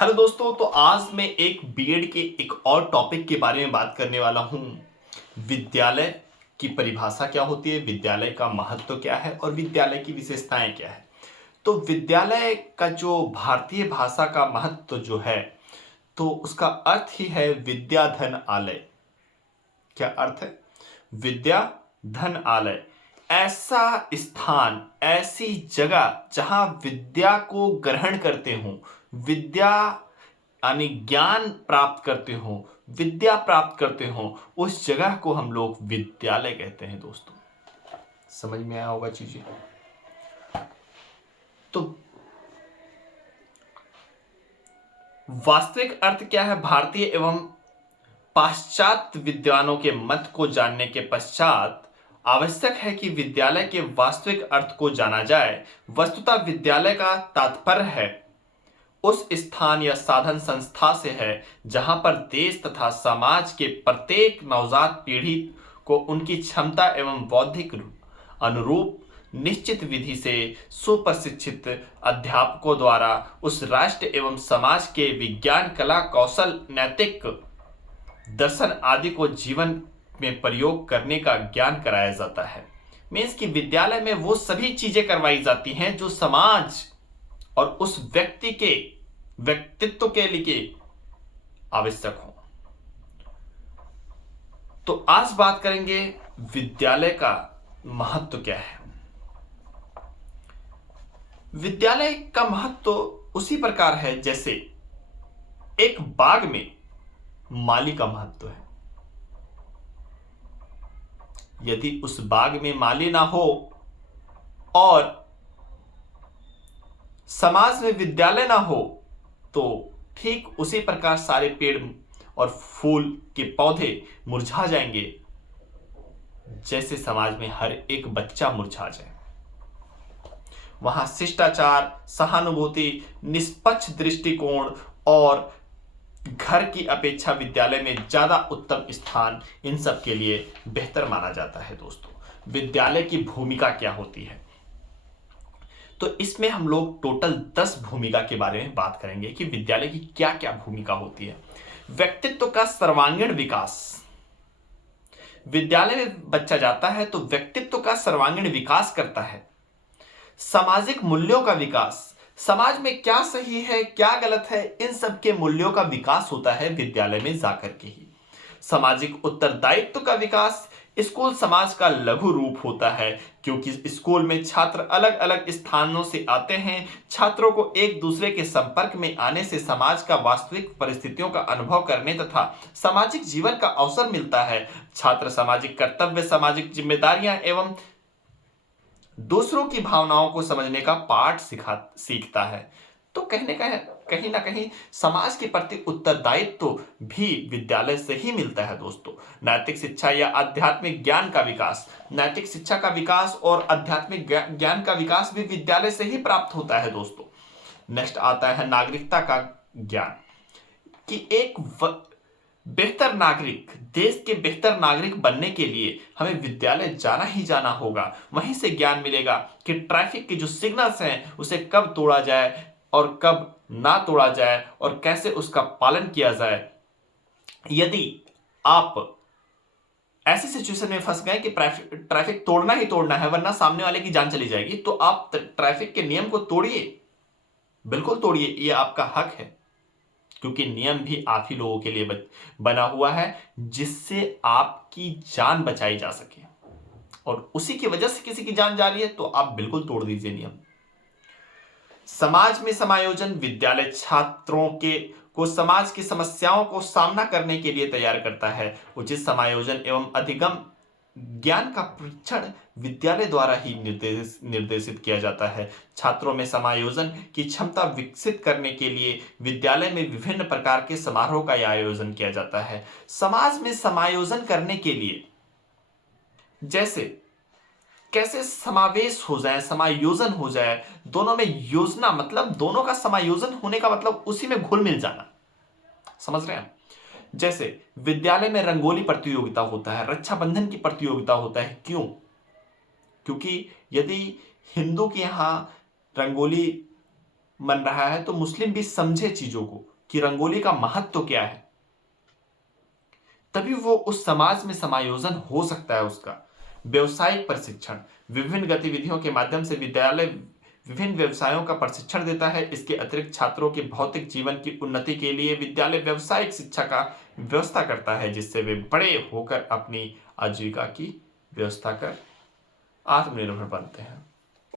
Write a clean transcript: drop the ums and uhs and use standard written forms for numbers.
Hello दोस्तों, तो आज मैं एक बीएड के एक और टॉपिक के बारे में बात करने वाला हूँ। विद्यालय की परिभाषा क्या होती है, विद्यालय का महत्व क्या है और विद्यालय की विशेषताएं क्या है। तो विद्यालय का जो भारतीय भाषा का महत्व जो है, तो उसका अर्थ ही है विद्या धन आलय। क्या अर्थ है? विद्या धन आलय, ऐसा स्थान, ऐसी जगह जहां विद्या को ग्रहण करते हो, विद्या यानी ज्ञान प्राप्त करते हो, विद्या प्राप्त करते हो, उस जगह को हम लोग विद्यालय कहते हैं। दोस्तों, समझ में आया होगा चीजें। तो वास्तविक अर्थ क्या है? भारतीय एवं पाश्चात्य विद्वानों के मत को जानने के पश्चात आवश्यक है कि विद्यालय के वास्तविक अर्थ को जाना जाए। वस्तुतः विद्यालय का तात्पर्य है उस स्थान या साधन संस्था से है जहां पर देश तथा समाज के प्रत्येक नवजात पीढ़ी को उनकी क्षमता एवं बौद्धिक अनुरूप निश्चित विधि से सुप्रशिक्षित अध्यापकों द्वारा उस राष्ट्र एवं समाज के विज्ञान, कला, कौशल, नैतिक दर्शन आदि को जीवन में प्रयोग करने का ज्ञान कराया जाता है। मीन्स कि विद्यालय में वो सभी चीजें करवाई जाती हैं जो समाज और उस व्यक्ति के व्यक्तित्व के लिए आवश्यक हो। तो आज बात करेंगे विद्यालय का महत्व क्या है। विद्यालय का महत्व उसी प्रकार है जैसे एक बाग में माली का महत्व है। यदि उस बाग में माली ना हो और समाज में विद्यालय ना हो, तो ठीक उसी प्रकार सारे पेड़ और फूल के पौधे मुरझा जाएंगे जैसे समाज में हर एक बच्चा मुरझा जाए। वहां शिष्टाचार, सहानुभूति, निष्पक्ष दृष्टिकोण और घर की अपेक्षा विद्यालय में ज्यादा उत्तम स्थान इन सब के लिए बेहतर माना जाता है। दोस्तों, विद्यालय की भूमिका क्या होती है, तो इसमें हम लोग टोटल 10 भूमिका के बारे में बात करेंगे कि विद्यालय की क्या क्या भूमिका होती है। व्यक्तित्व का सर्वांगीण विकास। विद्यालय में बच्चा जाता है तो व्यक्तित्व का सर्वांगीण विकास करता है। सामाजिक मूल्यों का विकास, समाज में क्या सही है क्या गलत है इन सब के मूल्यों का विकास होता है विद्यालय में जाकर के ही। सामाजिक उत्तरदायित्व का विकास, स्कूल समाज का लघु रूप होता है क्योंकि स्कूल में छात्र अलग अलग स्थानों से आते हैं। छात्रों को एक दूसरे के संपर्क में आने से समाज का वास्तविक परिस्थितियों का अनुभव करने तथा सामाजिक जीवन का अवसर मिलता है। छात्र सामाजिक कर्तव्य, सामाजिक जिम्मेदारियां एवं दूसरों की भावनाओं को समझने का पाठ सीखता है। तो कहीं ना कहीं समाज के प्रति उत्तरदायित्व भी विद्यालय से ही मिलता है। दोस्तों, नैतिक शिक्षा या आध्यात्मिक ज्ञान का विकास, नैतिक शिक्षा का विकास और आध्यात्मिक ज्ञान का विकास भी विद्यालय से ही प्राप्त होता है। दोस्तों, नेक्स्ट आता है नागरिकता का ज्ञान, कि एक बेहतर नागरिक, देश के बेहतर नागरिक बनने के लिए हमें विद्यालय जाना ही जाना होगा। वहीं से ज्ञान मिलेगा कि ट्रैफिक के जो सिग्नल्स हैं उसे कब तोड़ा जाए और कब ना तोड़ा जाए और कैसे उसका पालन किया जाए। यदि आप ऐसी सिचुएशन में फंस गए कि ट्रैफिक तोड़ना ही तोड़ना है वरना सामने वाले की जान चली जाएगी, तो आप ट्रैफिक के नियम को तोड़िए, बिल्कुल तोड़िए, ये आपका हक है। क्योंकि नियम भी आप ही लोगों के लिए बना हुआ है जिससे आपकी जान बचाई जा सके, और उसी की वजह से किसी की जान जा रही है तो आप बिल्कुल तोड़ दीजिए नियम। समाज में समायोजन, विद्यालय छात्रों को समाज की समस्याओं को सामना करने के लिए तैयार करता है। उचित समायोजन एवं अधिगम ज्ञान का परीक्षण विद्यालय द्वारा ही निर्देशित किया जाता है। छात्रों में समायोजन की क्षमता विकसित करने के लिए विद्यालय में विभिन्न प्रकार के समारोह का आयोजन किया जाता है। समाज में समायोजन करने के लिए जैसे कैसे समावेश हो जाए, समायोजन हो जाए, दोनों में योजना, मतलब दोनों का समायोजन होने का मतलब उसी में घुल मिल जाना। समझ रहे हैं? जैसे विद्यालय में रंगोली प्रतियोगिता होता है, रक्षाबंधन की प्रतियोगिता होता है। क्यों? क्योंकि यदि हिंदू के यहां रंगोली बन रहा है तो मुस्लिम भी समझे चीजों को कि रंगोली का महत्व क्या है, तभी वो उस समाज में समायोजन हो सकता है उसका। व्यवसायिक प्रशिक्षण, विभिन्न गतिविधियों के माध्यम से विद्यालय विभिन्न व्यवसायों का प्रशिक्षण देता है। इसके अतिरिक्त छात्रों के भौतिक जीवन की उन्नति के लिए विद्यालय व्यावसायिक शिक्षा का व्यवस्था करता है, जिससे वे बड़े होकर अपनी आजीविका की व्यवस्था कर आत्मनिर्भर बनते हैं।